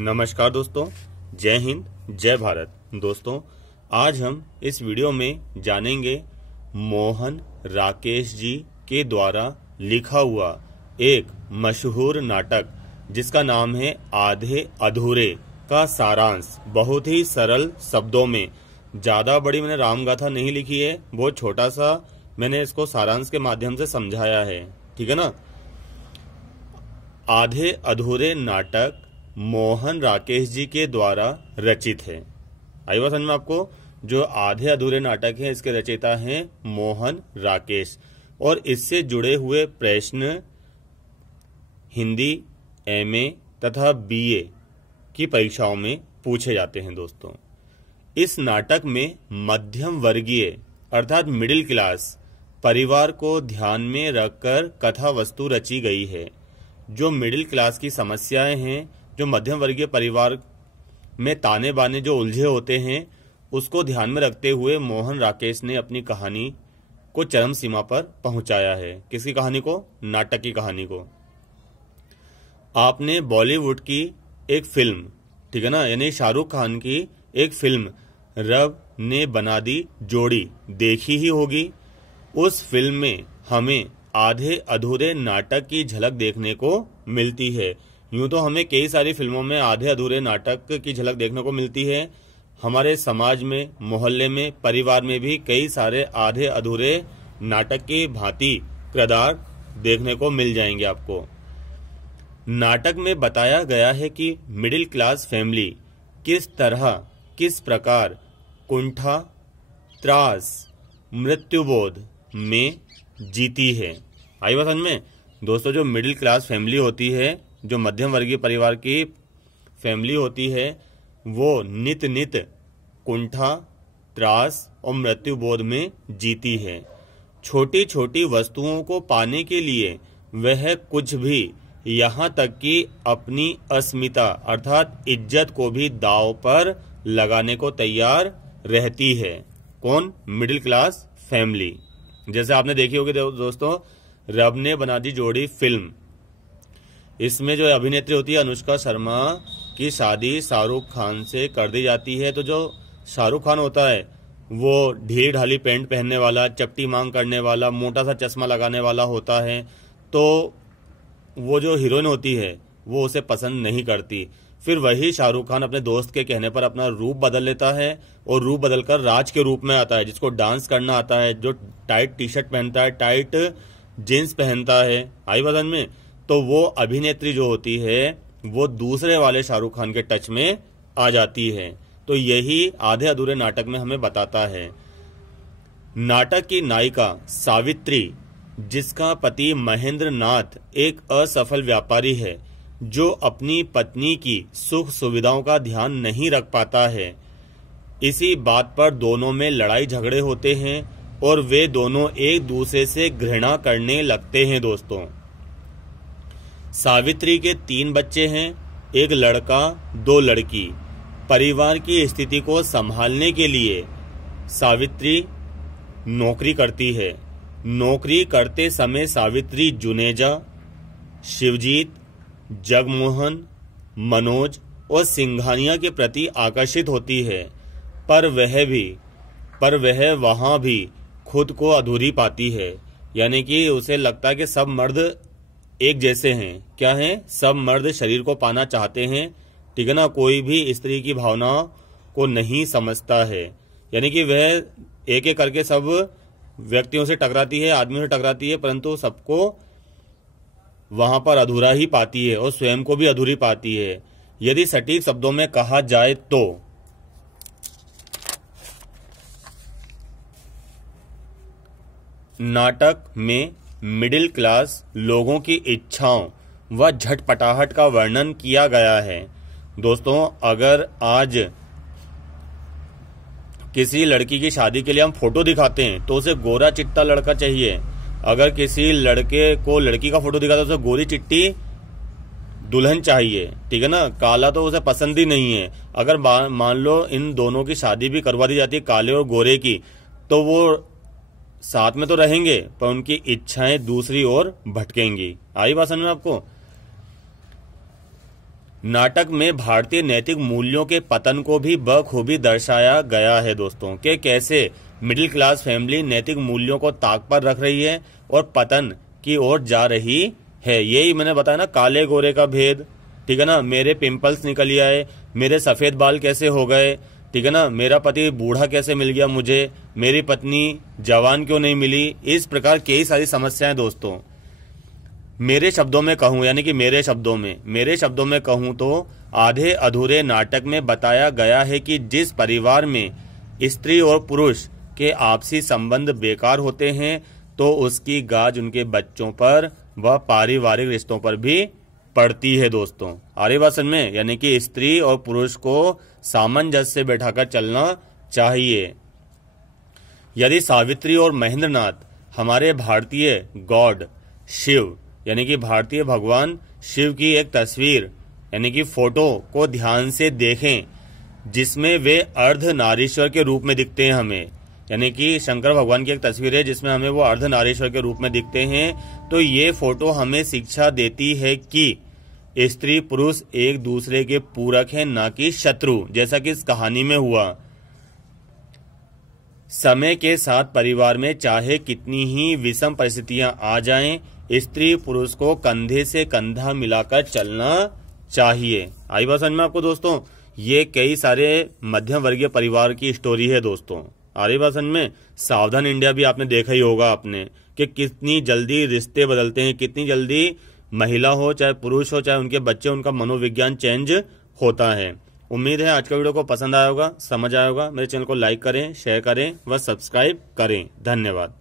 नमस्कार दोस्तों, जय हिंद जय भारत। दोस्तों, आज हम इस वीडियो में जानेंगे मोहन राकेश जी के द्वारा लिखा हुआ एक मशहूर नाटक जिसका नाम है आधे अधूरे का सारांश। बहुत ही सरल शब्दों में, ज्यादा बड़ी मैंने रामगाथा नहीं लिखी है, बहुत छोटा सा मैंने इसको सारांश के माध्यम से समझाया है, ठीक है ना। आधे अधूरे नाटक मोहन राकेश जी के द्वारा रचित है। आई बात समझ में आपको? जो आधे अधूरे नाटक है इसके रचयिता हैं मोहन राकेश, और इससे जुड़े हुए प्रश्न हिंदी, एमए तथा बीए की परीक्षाओं में पूछे जाते हैं। दोस्तों, इस नाटक में मध्यम वर्गीय अर्थात मिडिल क्लास परिवार को ध्यान में रखकर कथा वस्तु रची गई है। जो मिडिल क्लास की समस्याएं हैं, जो मध्यम वर्गीय परिवार में ताने बाने जो उलझे होते हैं, उसको ध्यान में रखते हुए मोहन राकेश ने अपनी कहानी को चरम सीमा पर पहुंचाया है। किसकी कहानी को? नाटक की कहानी को। आपने बॉलीवुड की एक फिल्म, ठीक है ना, यानी शाहरुख खान की एक फिल्म रब ने बना दी जोड़ी देखी ही होगी। उस फिल्म में हमें आधे अधूरे नाटक की झलक देखने को मिलती है। यूं तो हमें कई सारी फिल्मों में आधे अधूरे नाटक की झलक देखने को मिलती है। हमारे समाज में, मोहल्ले में, परिवार में भी कई सारे आधे अधूरे नाटक की भांति किरदार देखने को मिल जाएंगे आपको। नाटक में बताया गया है कि मिडिल क्लास फैमिली किस प्रकार कुंठा, त्रास, मृत्युबोध में जीती है। आई बात समझ में? दोस्तों, जो मिडिल क्लास फैमिली होती है, जो मध्यम वर्गीय परिवार की फैमिली होती है, वो नित नित कुंठा, त्रास और मृत्युबोध में जीती है। छोटी छोटी वस्तुओं को पाने के लिए वह कुछ भी, यहाँ तक कि अपनी अस्मिता अर्थात इज्जत को भी दांव पर लगाने को तैयार रहती है। कौन? Middle class family. जैसे आपने देखी होगी दोस्तों, रब ने बना दी जोड़ी फिल्म। इसमें जो अभिनेत्री होती है अनुष्का शर्मा की शादी शाहरुख खान से कर दी जाती है। तो जो शाहरुख खान होता है वो ढीली ढाली पैंट पहनने वाला, चपटी मांग करने वाला, मोटा सा चश्मा लगाने वाला होता है। तो वो जो हीरोइन होती है वो उसे पसंद नहीं करती। फिर वही शाहरुख खान अपने दोस्त के कहने पर अपना रूप बदल लेता है और रूप बदलकर राज के रूप में आता है, जिसको डांस करना आता है, जो टाइट टी शर्ट पहनता है, टाइट जींस पहनता है। आई बदन में तो वो अभिनेत्री जो होती है वो दूसरे वाले शाहरुख खान के टच में आ जाती है। तो यही आधे अधूरे नाटक में हमें बताता है। नाटक की नायिका सावित्री, जिसका पति महेंद्र नाथ एक असफल व्यापारी है जो अपनी पत्नी की सुख सुविधाओं का ध्यान नहीं रख पाता है, इसी बात पर दोनों में लड़ाई झगड़े होते हैं और वे दोनों एक दूसरे से घृणा करने लगते हैं। दोस्तों, सावित्री के 3 बच्चे हैं, एक लड़का 2 लड़की। परिवार की स्थिति को संभालने के लिए सावित्री नौकरी करती है। नौकरी करते समय सावित्री जुनेजा, शिवजीत, जगमोहन, मनोज और सिंघानिया के प्रति आकर्षित होती है, पर वह वहां भी खुद को अधूरी पाती है। यानी कि उसे लगता है कि सब मर्द एक जैसे हैं। क्या हैं? सब मर्द शरीर को पाना चाहते हैं, ठीक है ना। कोई भी स्त्री की भावनाओं को नहीं समझता है। यानी कि वह एक एक करके सब व्यक्तियों से टकराती है, आदमियों से टकराती है, परंतु सबको वहां पर अधूरा ही पाती है और स्वयं को भी अधूरी पाती है। यदि सटीक शब्दों में कहा जाए तो नाटक में मिडिल क्लास लोगों की इच्छाओं व झटपटाहट का वर्णन किया गया है। दोस्तों, अगर आज किसी लड़की की शादी के लिए हम फोटो दिखाते हैं तो उसे गोरा चिट्टा लड़का चाहिए। अगर किसी लड़के को लड़की का फोटो दिखाते हैं तो उसे गोरी चिट्टी दुल्हन चाहिए, ठीक है ना। काला तो उसे पसंद ही नहीं है। अगर मान लो इन दोनों की शादी भी करवा दी जाती है, काले और गोरे की, तो वो साथ में तो रहेंगे पर उनकी इच्छाएं दूसरी ओर भटकेंगी। आई बात समझ में आपको? नाटक में भारतीय नैतिक मूल्यों के पतन को भी बखूबी दर्शाया गया है दोस्तों, कि कैसे मिडिल क्लास फैमिली नैतिक मूल्यों को ताक पर रख रही है और पतन की ओर जा रही है। यही मैंने बताया ना, काले गोरे का भेद, ठीक है ना, मेरे पिंपल्स निकल आए, मेरे सफेद बाल कैसे हो गए, ठीक है ना, मेरा पति बूढ़ा कैसे मिल गया मुझे, मेरी पत्नी जवान क्यों नहीं मिली। इस प्रकार कई सारी समस्याएं दोस्तों। मेरे शब्दों में कहूं, यानी कि मेरे शब्दों में कहूं तो आधे अधूरे नाटक में बताया गया है कि जिस परिवार में स्त्री और पुरुष के आपसी संबंध बेकार होते हैं तो उसकी गाज उनके बच्चों पर व पारिवारिक रिश्तों पर भी पड़ती है दोस्तों। आर्य भाषण में, यानी कि स्त्री और पुरुष को सामंजस्य से बैठाकर चलना चाहिए। यदि सावित्री और महेंद्रनाथ हमारे भारतीय गॉड शिव, यानी कि भारतीय भगवान शिव की एक तस्वीर, यानी कि फोटो को ध्यान से देखें, जिसमें वे अर्धनारीश्वर के रूप में दिखते हैं हमें, यानी कि शंकर भगवान की एक तस्वीर है जिसमें हमें वो अर्धनारीश्वर के रूप में दिखते हैं, तो ये फोटो हमें शिक्षा देती है कि स्त्री पुरुष एक दूसरे के पूरक हैं, ना कि शत्रु, जैसा कि इस कहानी में हुआ। समय के साथ परिवार में चाहे कितनी ही विषम परिस्थितियां आ जाएं, स्त्री पुरुष को कंधे से कंधा मिलाकर चलना चाहिए। आई बात समझ में आपको दोस्तों? ये कई सारे मध्यम वर्गीय परिवार की स्टोरी है दोस्तों। आर्य भाषण में सावधान इंडिया भी आपने देखा ही होगा आपने, कि कितनी जल्दी रिश्ते बदलते हैं, कितनी जल्दी महिला हो चाहे पुरुष हो चाहे उनके बच्चे, उनका मनोविज्ञान चेंज होता है। उम्मीद है आज का वीडियो को पसंद आया होगा, समझ आया होगा। मेरे चैनल को लाइक करें, शेयर करें व सब्सक्राइब करें। धन्यवाद।